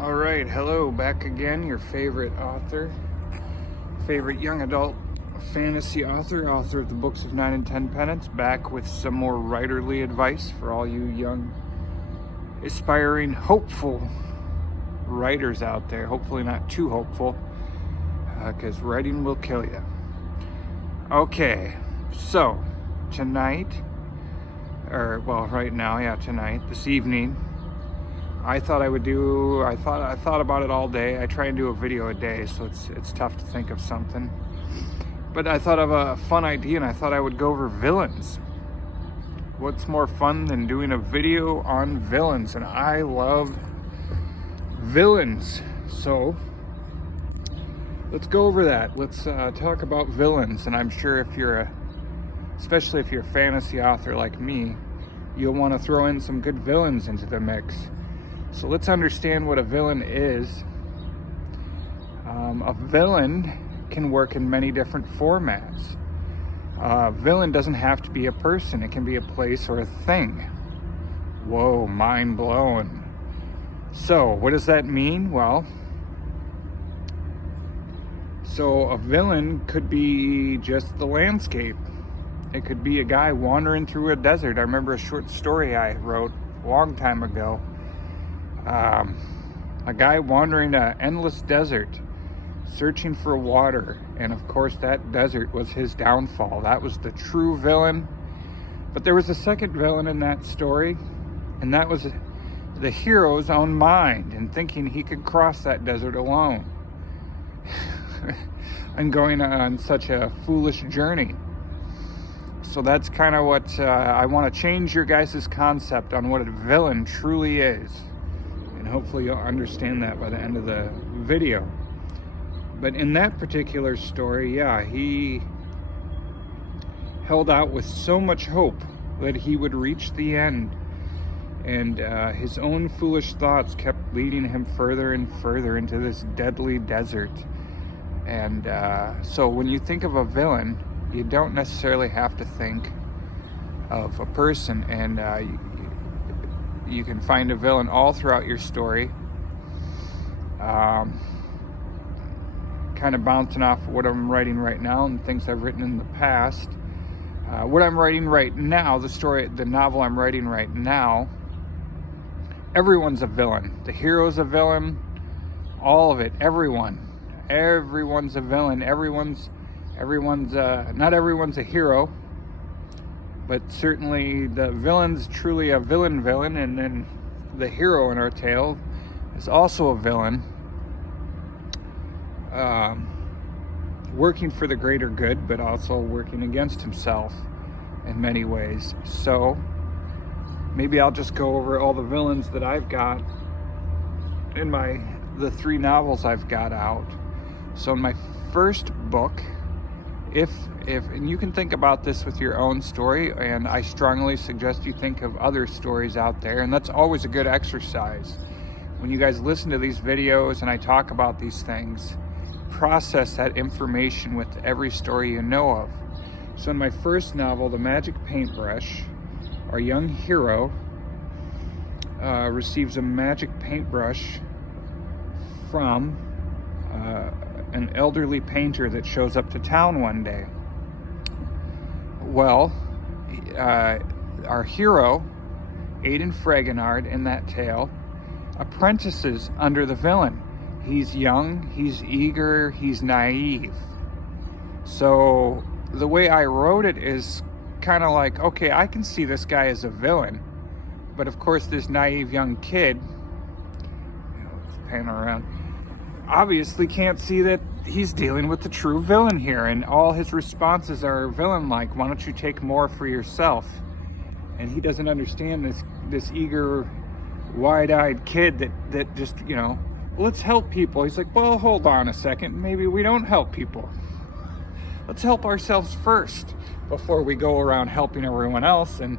All right, hello, back again, your favorite author, favorite young adult fantasy author of the books of 9 and 10 Penance, back with some more writerly advice for all you young, aspiring, hopeful writers out there. Hopefully not too hopeful, because writing will kill you. Okay, so tonight, right now, tonight, this evening, I thought about it all day. I try and do a video a day, so it's tough to think of something. But I thought of a fun idea, and I thought I would go over villains. What's more fun than doing a video on villains? And I love villains. So let's go over that. Let's talk about villains. And I'm sure especially if you're a fantasy author like me, you'll want to throw in some good villains into the mix. So let's understand what a villain is. A villain can work in many different formats. A villain doesn't have to be a person. It can be a place or a thing. Whoa, mind blown. So what does that mean? Well, so a villain could be just the landscape. It could be a guy wandering through a desert. I remember a short story I wrote a long time ago. A guy wandering an endless desert, searching for water, and of course that desert was his downfall. That was the true villain. But there was a second villain in that story, and that was the hero's own mind, and thinking he could cross that desert alone and going on such a foolish journey. So that's kind of what I want to change your guys' concept on what a villain truly is. And hopefully you'll understand that by the end of the video. But in that particular story, he held out with so much hope that he would reach the end. And his own foolish thoughts kept leading him further and further into this deadly desert. And so when you think of a villain, you don't necessarily have to think of a person. And you can find a villain all throughout your story. Kind of bouncing off of what I'm writing right now and things I've written in the past. What I'm writing right now, the novel I'm writing right now, everyone's a villain. The hero's a villain. All of it. Everyone's a villain. Not everyone's a hero. But certainly the villain's truly a villain, and then the hero in our tale is also a villain, working for the greater good, but also working against himself in many ways. So maybe I'll just go over all the villains that I've got in the 3 novels I've got out. So in my first book, and you can think about this with your own story, and I strongly suggest you think of other stories out there, and that's always a good exercise. When you guys listen to these videos and I talk about these things, process that information with every story you know of. So in my first novel, The Magic Paintbrush, our young hero receives a magic paintbrush from an elderly painter that shows up to town one day. Well, our hero, Aidan Fragonard, in that tale, apprentices under the villain. He's young, he's eager, he's naive. So the way I wrote it is kind of like, okay, I can see this guy as a villain, but of course this naive young kid, panning around, obviously can't see that he's dealing with the true villain here, and all his responses are villain-like. Why don't you take more for yourself? And he doesn't understand this eager, wide-eyed kid that just, let's help people. He's like, well, hold on a second. Maybe we don't help people. Let's help ourselves first before we go around helping everyone else. And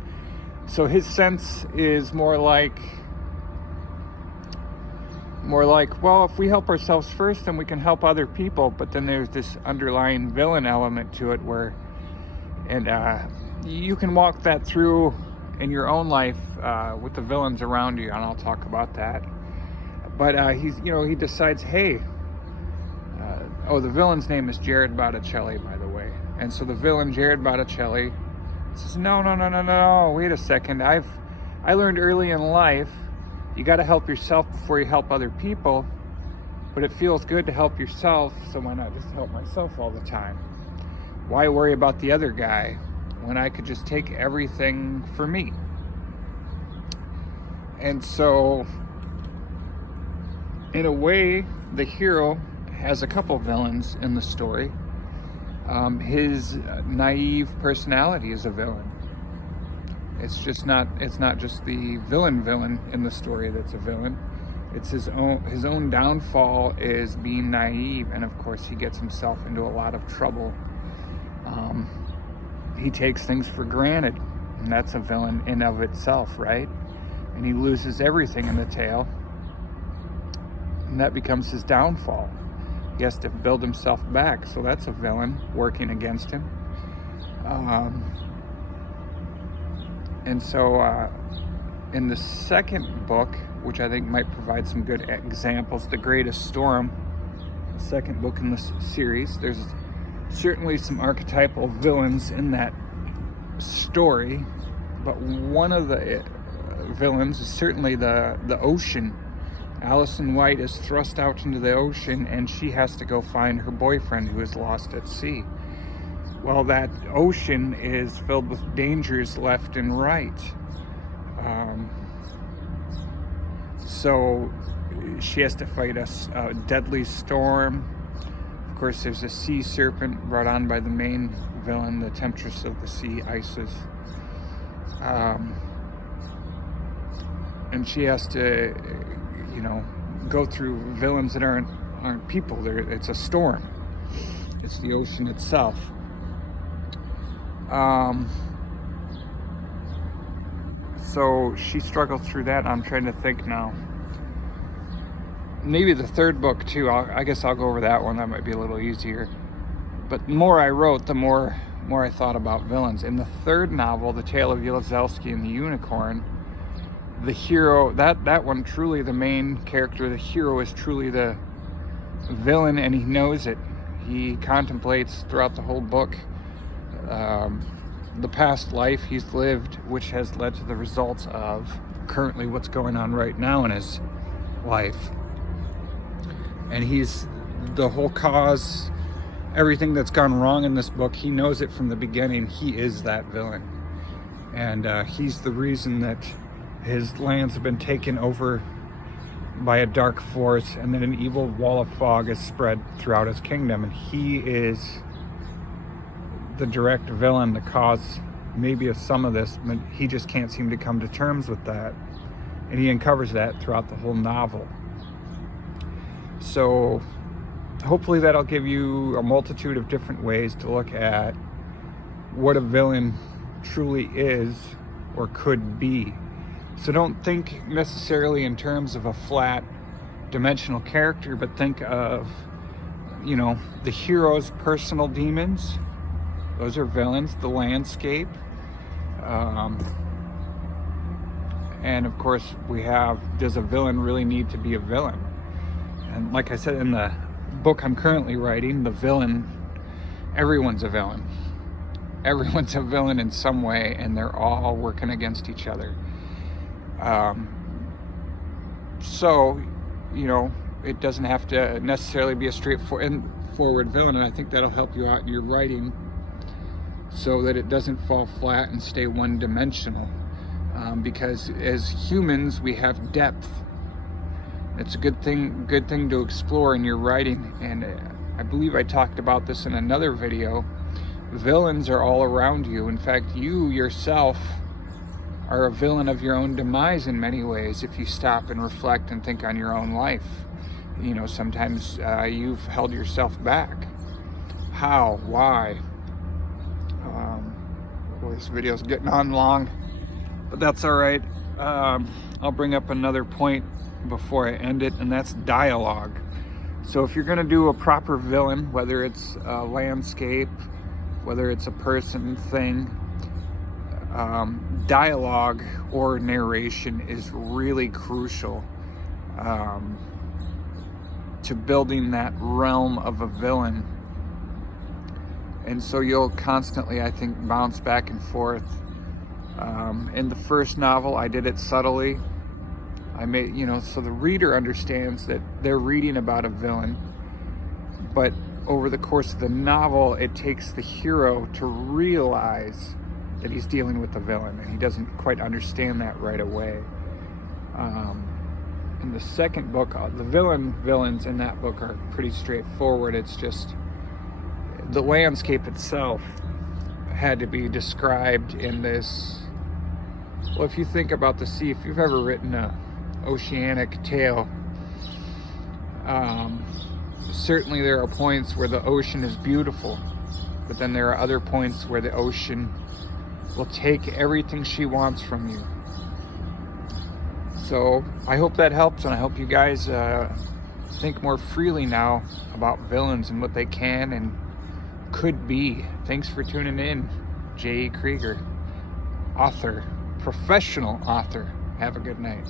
so his sense is more like, well, if we help ourselves first, then we can help other people. But then there's this underlying villain element to it you can walk that through in your own life with the villains around you, and I'll talk about that. But he decides, hey, oh, the villain's name is Jared Botticelli, by the way. And so the villain, Jared Botticelli, says, no, wait a second. I learned early in life, you got to help yourself before you help other people. But it feels good to help yourself, so why not just help myself all the time? Why worry about the other guy when I could just take everything for me? And so, in a way, the hero has a couple villains in the story. His naive personality is a villain. It's not just the villain in the story that's a villain. It's his own downfall is being naive, and of course he gets himself into a lot of trouble. He takes things for granted, and that's a villain in of itself, right? And he loses everything in the tale, and that becomes his downfall. He has to build himself back, so that's a villain working against him. And so in the second book, which I think might provide some good examples, The Greatest Storm, the second book in this series, there's certainly some archetypal villains in that story, but one of the villains is certainly the ocean. Allison White is thrust out into the ocean, and she has to go find her boyfriend who is lost at sea. Well, that ocean is filled with dangers left and right. So she has to fight a deadly storm. Of course, there's a sea serpent brought on by the main villain, the temptress of the sea, Isis. And she has to, go through villains that aren't people. It's a storm. It's the ocean itself. So she struggles through that. I'm trying to think now. Maybe the third book too. I guess I'll go over that one. That might be a little easier. But the more I wrote, the more I thought about villains. In the third novel, The Tale of Yelizelsky and the Unicorn, the hero, that one, truly the main character, the hero, is truly the villain, and he knows it. He contemplates throughout the whole book the past life he's lived, which has led to the results of currently what's going on right now in his life. And he's the whole cause, everything that's gone wrong in this book, he knows it from the beginning. He is that villain. And he's the reason that his lands have been taken over by a dark force, and then an evil wall of fog is spread throughout his kingdom. And he is the direct villain, the cause maybe of some of this, but he just can't seem to come to terms with that. And he uncovers that throughout the whole novel. So hopefully that'll give you a multitude of different ways to look at what a villain truly is or could be. So don't think necessarily in terms of a flat dimensional character, but think of, the hero's personal demons. Those are villains. The landscape. And of course we have, does a villain really need to be a villain? And like I said, in the book I'm currently writing, the villain, everyone's a villain. Everyone's a villain in some way, and they're all working against each other. So, it doesn't have to necessarily be a straightforward villain, and I think that'll help you out in your writing so that it doesn't fall flat and stay one-dimensional. Because as humans, we have depth. It's a good thing to explore in your writing, and I believe I talked about this in another video. Villains are all around you. In fact, you yourself are a villain of your own demise in many ways if you stop and reflect and think on your own life. Sometimes you've held yourself back. How? Why? This video's getting on long, but that's all right. I'll bring up another point before I end it, and that's dialogue. So if you're going to do a proper villain, whether it's a landscape, whether it's a person, thing, dialogue or narration is really crucial. to building that realm of a villain. And so you'll constantly, I think, bounce back and forth. In the first novel, I did it subtly. I made, so the reader understands that they're reading about a villain. But over the course of the novel, it takes the hero to realize that he's dealing with a villain, and he doesn't quite understand that right away. In the second book, the villains in that book are pretty straightforward. It's just the landscape itself had to be described in this. Well, if you think about the sea, if you've ever written a oceanic tale, certainly there are points where the ocean is beautiful, but then there are other points where the ocean will take everything she wants from you. So I hope that helps, and I hope you guys think more freely now about villains and what they can and could be. Thanks for tuning in. J.E. Krieger, author, professional author. Have a good night.